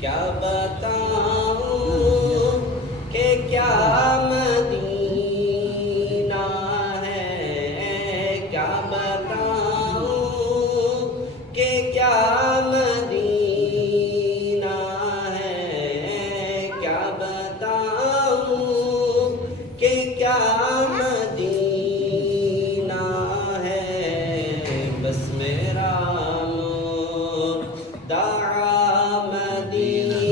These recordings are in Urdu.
کیا بتاؤں کہ کیا مدینہ ہے، کیا بتاؤں کہ کیا مدینہ ہے، کیا بتاؤں کہ کیا مدینہ ہے، بس میرا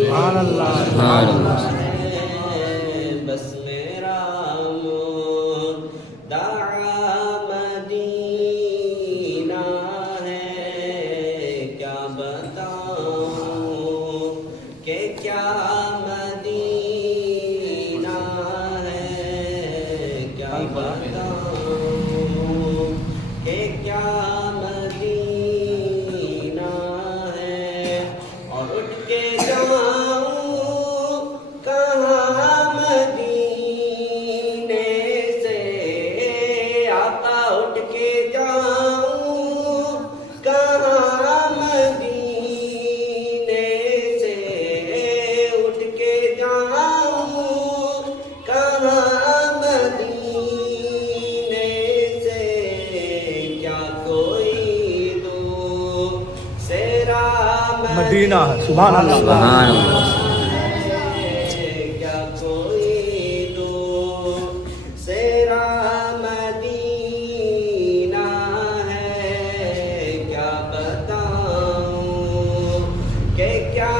سبحان اللہ بس میرا مدینہ ہے، کیا بتاؤں کہ کیا مدینہ ہے، کیا بتاؤں کہ کیا مدینہ ہے، اور اٹھ کے مدینہ ہے، سبحان اللہ کیا کوئی دور سیرا مدینہ ہے، کیا بتاؤں کہ کیا